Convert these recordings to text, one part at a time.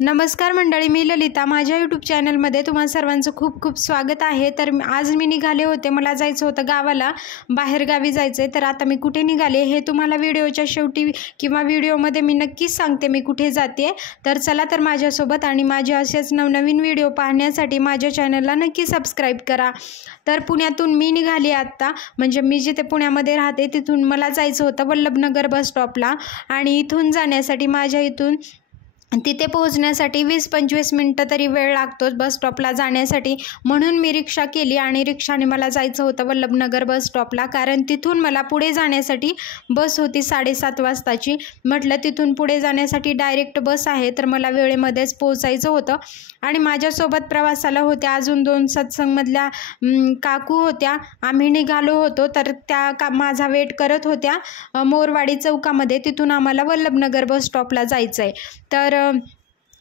नमस्कार मंडळी, मी ललिता. माझ्या यूट्यूब चॅनलमध्ये तुम्हा सर्वांचं खूप खूप स्वागत आहे. तर आज मी निघाले होते, मला जायचं होतं गावाला, बाहेरगावी जायचं आहे. तर आता मी कुठे निघाले हे तुम्हाला व्हिडिओच्या शेवटी किंवा व्हिडिओमध्ये मी नक्कीच सांगते मी कुठे जाते. तर चला तर माझ्यासोबत, आणि माझे असेच नवनवीन व्हिडिओ पाहण्यासाठी माझ्या चॅनलला नक्की सबस्क्राईब करा. तर पुण्यातून मी निघाली आत्ता, म्हणजे मी जिथे पुण्यामध्ये राहते तिथून मला जायचं होतं वल्लभनगर बस स्टॉपला, आणि इथून जाण्यासाठी माझ्या इथून तिथे पोहोचण्यासाठी 20-25 मिनटं तरी वेळ लागतोच बस स्टॉपला जाण्यासाठी. म्हणून मी रिक्षा केली आणि रिक्षाने मला जायचं होतं वल्लभनगर बस स्टॉपला, कारण तिथून मला पुढे जाण्यासाठी बस होती 7:30 वाजताची. म्हटलं तिथून पुढे जाण्यासाठी डायरेक्ट बस आहे, तर मला वेळेमध्येच पोहोचायचं होतं. आणि माझ्यासोबत प्रवासाला होत्या अजून 2 सत्संगमधल्या काकू होत्या. आम्ही निघालो होतो, तर त्या माझा वेट करत होत्या मोरवाडी चौकामध्ये. तिथून आम्हाला वल्लभनगर बस स्टॉपला जायचं आहे. तर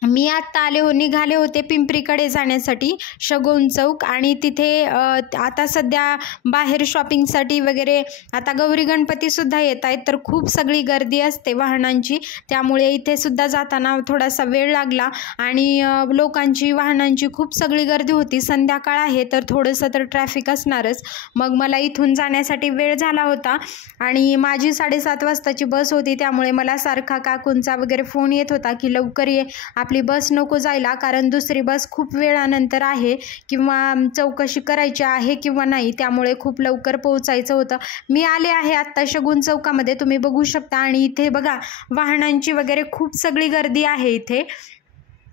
मी आत्ता निघाले होते पिंपरीकडे जाण्यासाठी, शगुन चौक. आणि तिथे आता सध्या बाहेर शॉपिंगसाठी वगैरे आता गौरी गणपतीसुद्धा येत आहेत, तर खूप सगळी गर्दी असते वाहनांची. त्यामुळे इथे सुद्धा जाताना थोडासा वेळ लागला, आणि लोकांची वाहनांची खूप सगळी गर्दी होती. संध्याकाळ आहे तर थोडंसं तर ट्रॅफिक असणारच. मग मला इथून जाण्यासाठी वेळ झाला होता, आणि माझी 7:30 वाजताची बस होती. त्यामुळे मला सारखा काकूंचा वगैरे फोन येत होता की लवकर ये, आपली बस नको जायला, कारण दुसरी बस खूप वेळानंतर आहे, किंवा चौकशी करायची आहे किंवा नाही, त्यामुळे खूप लवकर पोहोचायचं होतं. मी आले आहे आत्ता शगुन चौकामध्ये, तुम्ही बघू शकता. आणि इथे बघा वाहनांची वगैरे खूप सगळी गर्दी आहे इथे,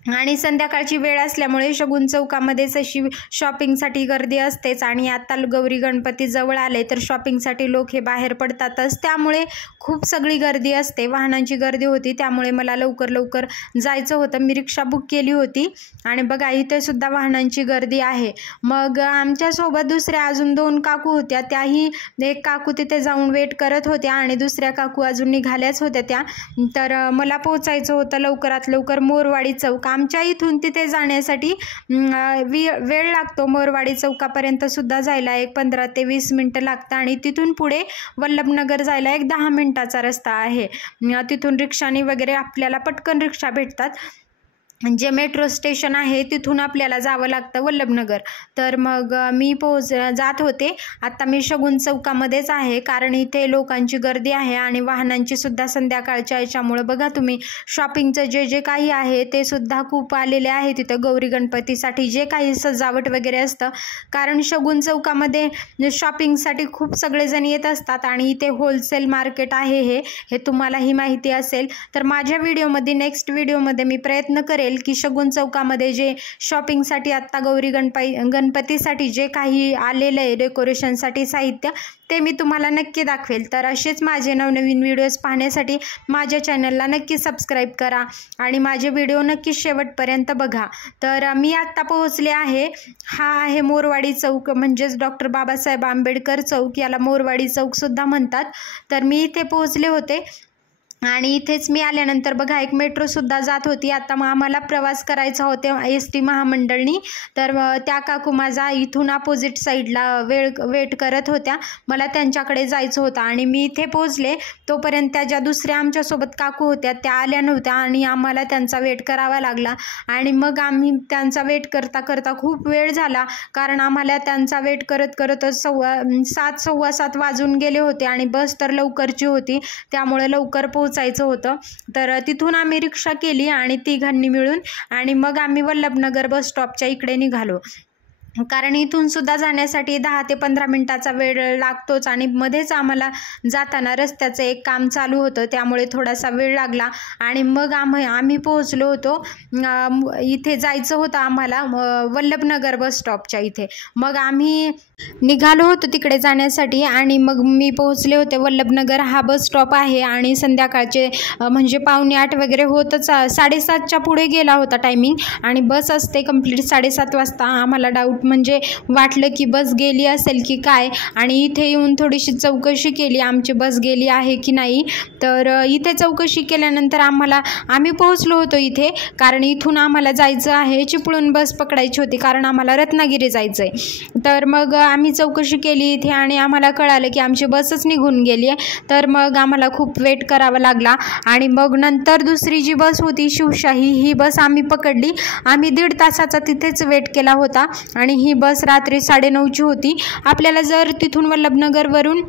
आणि संध्याकाळची वेळ असल्यामुळे शगुन चौकामध्येच अशी शॉपिंगसाठी गर्दी असतेच. आणि आत्ता गौरी गणपती जवळ आले तर शॉपिंगसाठी लोक हे बाहेर पडतातच, त्यामुळे खूप सगळी गर्दी असते, वाहनांची गर्दी होती. त्यामुळे मला लवकर जायचं होतं. मी रिक्षा बुक केली होती, आणि बघा इथे सुद्धा वाहनांची गर्दी आहे. मग आमच्यासोबत दुसऱ्या अजून 2 काकू होत्या, त्याही एक काकू तिथे जाऊन वेट करत होत्या, आणि दुसऱ्या काकू अजून निघाल्याच होत्या त्या. तर मला पोहोचायचं होतं लवकरात लवकर मोरवाडी चौक. आमच्या इथून तिथे जाण्यासाठी वेळ लागतो, मोरवाडी चौकापर्यंत सुद्धा जायला 15 ते 20 मिनटं लागतं, आणि तिथून पुढे वल्लभनगर जायला 10 मिनटाचा रस्ता आहे. तिथून रिक्षाने वगैरे आपल्याला पटकन रिक्षा भेटतात. जे मेट्रो स्टेशन आहे तिथून आपल्याला जावं लागतं वल्लभनगर. तर मग मी जात होते. आता मी शगुन चौकामध्येच आहे, कारण इथे लोकांची गर्दी आहे, आणि वाहनांची सुद्धा संध्याकाळच्या याच्यामुळे बघा तुम्ही शॉपिंगचं जे काही आहे ते सुद्धा खूप आलेले आहे तिथं गौरी गणपतीसाठी, जे काही सजावट वगैरे असतं. कारण शगुन चौकामध्ये शॉपिंगसाठी खूप सगळेजण येत असतात, आणि इथे होलसेल मार्केट आहे हे तुम्हालाही माहिती असेल. तर माझ्या व्हिडिओमध्ये नेक्स्ट व्हिडिओमध्ये मी प्रयत्न करेल की शगुन चौकामध्ये जे शॉपिंगसाठी आत्ता गौरी गणपतीसाठी जे काही आलेलं आहे डेकोरेशनसाठी साहित्य, ते मी तुम्हाला नक्की दाखवेल. तर असेच माझे नवनवीन व्हिडिओज पाहण्यासाठी माझ्या चॅनलला नक्की सबस्क्राईब करा, आणि माझे व्हिडिओ नक्की शेवटपर्यंत बघा. तर मी आत्ता पोहोचले आहे. हा आहे मोरवाडी चौक, म्हणजेच डॉक्टर बाबासाहेब आंबेडकर चौक, याला मोरवाडी चौकसुद्धा म्हणतात. तर मी इथे पोहोचले होते, आणि इथेच मी आल्यानंतर बघा एक मेट्रोसुद्धा जात होती. आता मग आम्हाला प्रवास करायचा होता ST महामंडळनी. तर त्या काकू माझा इथून अपोजिट साईडला वेट करत होत्या, मला त्यांच्याकडे जायचं होतं. आणि मी इथे पोहोचले तोपर्यंत त्या ज्या दुसऱ्या आमच्यासोबत काकू होत्या त्या आल्या नव्हत्या, आणि आम्हाला त्यांचा वेट करावा लागला. आणि मग आम्ही त्यांचा वेट करता खूप वेळ झाला, कारण आम्हाला त्यांचा वेट करत 7:15 वाजून गेले होते, आणि बस तर लवकरची होती, त्यामुळे लवकर पोहोचायचं होतं. तर तिथून आम्ही रिक्षा केली, आणि तिघांनी मिळून, आणि मग आम्ही वल्लभनगर बस स्टॉपच्या इकडे निघालो. कारण इथून सुद्धा जाण्यासाठी 10 ते 15 मिनटाचा वेळ लागतोच, आणि मध्येच आम्हाला जाताना रस्त्याचं एक काम चालू होतं, त्यामुळे थोडासा वेळ लागला. आणि मग आम्ही पोहोचलो होतो, इथे जायचं होतं आम्हाला वल्लभनगर बस स्टॉपच्या इथे. मग आम्ही निघालो होतो तिकडे जाण्यासाठी, आणि मग मी पोहोचले होते वल्लभनगर. हा बस स्टॉप आहे, आणि संध्याकाळचे म्हणजे 7:45 वगैरे होतच, 7:30च्या पुढे गेला होता टायमिंग, आणि बस असते कंप्लीट 7:30 वाजता. आम्हाला डाऊट म्हणजे वाटलं की बस गेली असेल की काय, आणि इथे येऊन थोडीशी चौकशी केली आमची बस गेली आहे की नाही. तर इथे चौकशी केल्यानंतर आम्ही पोहोचलो होतो इथे, कारण इथून आम्हाला जायचं आहे चिपळूण बस पकडायची होती, कारण आम्हाला रत्नागिरी जायचं आहे. तर मग आम्ही चौकशी केली इथे आणि आम्हाला कळालं की आमची बसच निघून गेली आहे. तर मग आम्हाला खूप वेट करावा लागला आणि मग नंतर दुसरी जी बस होती शिवशाही, ही बस आम्ही पकडली. आम्ही 1.5 तासाचा तिथेच वेट केला होता आणि ही बस रात्री 9:30ची होती. आपल्याला जर तिथून वल्लभनगरवरून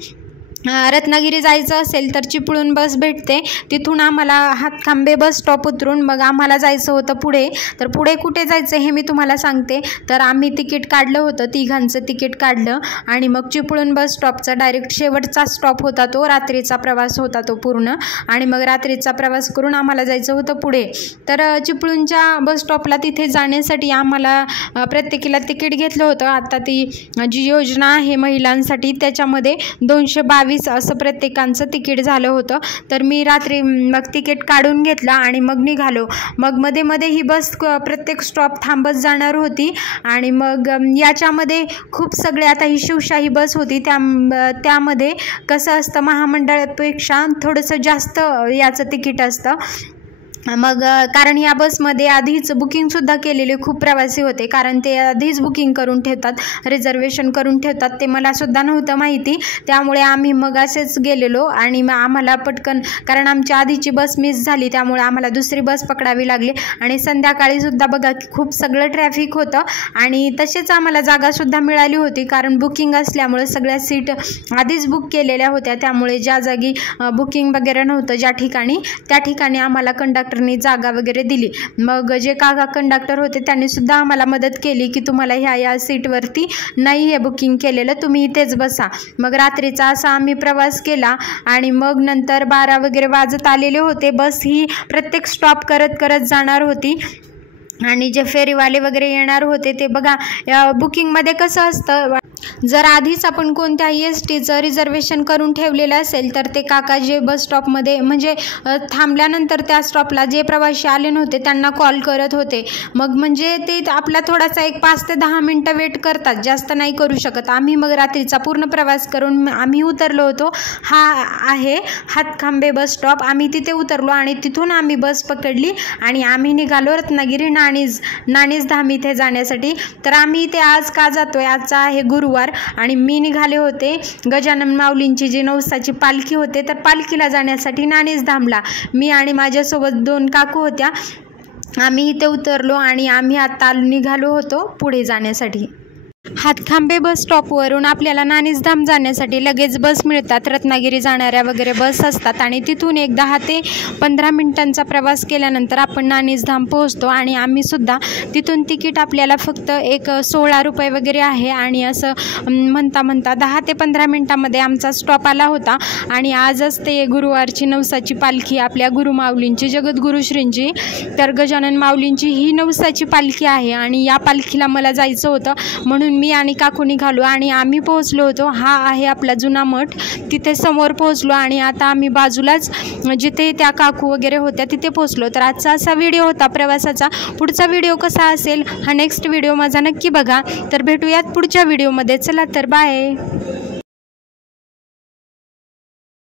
रत्नागिरी जायचं असेल तर चिपळूण बस भेटते. तिथून आम्हाला हातखांबे बस स्टॉप उतरून मग आम्हाला जायचं होतं पुढे. तर पुढे कुठे जायचं हे मी तुम्हाला सांगते. तर आम्ही तिकीट काढलं होतं, तिघांचं तिकीट काढलं आणि मग चिपळूण बस स्टॉपचा डायरेक्ट शेवटचा स्टॉप होता तो. रात्रीचा प्रवास होता तो पूर्ण आणि मग रात्रीचा प्रवास करून आम्हाला जायचं होतं पुढे. तर चिपळूणच्या बस स्टॉपला तिथे जाण्यासाठी आम्हाला प्रत्येकीला तिकीट घेतलं होतं. आता ती जी योजना आहे महिलांसाठी त्याच्यामध्ये 222 असं प्रत्येकांचं तिकीट झालं होतं. तर मी रात्री मग तिकीट काढून घेतलं आणि मग निघालो. मग मध्ये ही बस प्रत्येक स्टॉप थांबत जाणार होती आणि मग याच्यामध्ये खूप सगळे, आता ही शिवशाही बस होती त्यामध्ये कसं असतं, महामंडळापेक्षा थोडंसं जास्त याचं तिकीट असतं. मग कारण या बसमध्ये आधीच बुकिंगसुद्धा केलेले खूप प्रवासी होते, कारण ते आधीच बुकिंग करून ठेवतात, रिझर्वेशन करून ठेवतात. ते मलासुद्धा नव्हतं माहिती, त्यामुळे आम्ही मग असेच गेलेलो आणि मग आम्हाला पटकन, कारण आमची आधीची बस मिस झाली त्यामुळे आम्हाला दुसरी बस पकडावी लागली. आणि संध्याकाळीसुद्धा बघा की खूप सगळं ट्रॅफिक होतं आणि तसेच आम्हाला जागासुद्धा मिळाली होती, कारण बुकिंग असल्यामुळे सगळ्या सीट आधीच बुक केलेल्या होत्या. त्यामुळे ज्या जागी बुकिंग वगैरे नव्हतं ज्या ठिकाणी, त्या ठिकाणी आम्हाला कंडक्टरनी जागा वगैरे दिली. मग जे काका कंडक्टर होते त्यांनी सुद्धा आम्हाला मदत केली की तुम्हाला ह्या सीटवरती नाही आहे बुकिंग केलेलं, तुम्ही इथेच बसा. मग रात्रीचा असा आम्ही प्रवास केला आणि मग नंतर 12 वगैरे वाजत आलेले होते. बस ही प्रत्येक स्टॉप करत जाणार होती आणि जे फेरीवाले वगैरे येणार होते ते बघा, बुकिंगमध्ये कसं असतं, जर आधीच आपण कोणत्याही STचं रिझर्वेशन करून ठेवलेलं असेल तर ते काका जे बस स्टॉपमध्ये म्हणजे थांबल्यानंतर त्या स्टॉपला जे प्रवासी आले नव्हते त्यांना कॉल करत होते. मग म्हणजे ते आपला थोडासा एक 5 ते 10 मिनटं वेट करतात, जास्त नाही करू शकत. आम्ही मग रात्रीचा पूर्ण प्रवास करून आम्ही उतरलो होतो. हा आहे हातखांबे बस स्टॉप. आम्ही तिथे उतरलो आणि तिथून आम्ही बस पकडली आणि आम्ही निघालो रत्नागिरी नाणीज धाम इथे जाण्यासाठी. तर आम्ही इथे आज का जातोय, आजचा आहे गुरुवार आणि मी निघाले होते गजानन माऊलींची जी नवसाची पालखी होते तर पालखीला जाण्यासाठी नाणीज धामला. मी आणि माझ्यासोबत 2 काकू होत्या. आम्ही इथे उतरलो आणि आम्ही आता निघालो होतो पुढे जाण्यासाठी. हातखांबे बस स्टॉपवरून आपल्याला नाणीजधाम जाण्यासाठी लगेच बस मिळतात, रत्नागिरी जाणाऱ्या वगैरे बस असतात आणि तिथून एक 10 ते 15 मिनिटांचा प्रवास केल्यानंतर आपण नाणीजधाम पोहोचतो. आणि आम्हीसुद्धा तिथून तिकीट आपल्याला फक्त एक 16 रुपये वगैरे आहे आणि असं म्हणता 10 ते 15 मिनिटामध्ये आमचा स्टॉप आला होता. आणि आजच ते गुरुवारची नवसाची पालखी आपल्या गुरुमाऊलींची, जगद्गुरुश्रींची, तर गजानन माऊलींची ही नवसाची पालखी आहे आणि या पालखीला मला जायचं होतं म्हणून मी आणि काकू निघालो आणि आम्ही पोहोचलो होतो. हा आहे आपला जुना मठ, तिथे समोर पोहोचलो आणि आता आम्ही बाजूलाच जिथे त्या काकू वगैरे होत्या तिथे पोहोचलो. तर आजचा असा व्हिडिओ होता प्रवासाचा. पुढचा व्हिडिओ कसा असेल हा नेक्स्ट व्हिडिओ माझा नक्की बघा. तर भेटूयात पुढच्या व्हिडिओमध्ये. चला तर बाय.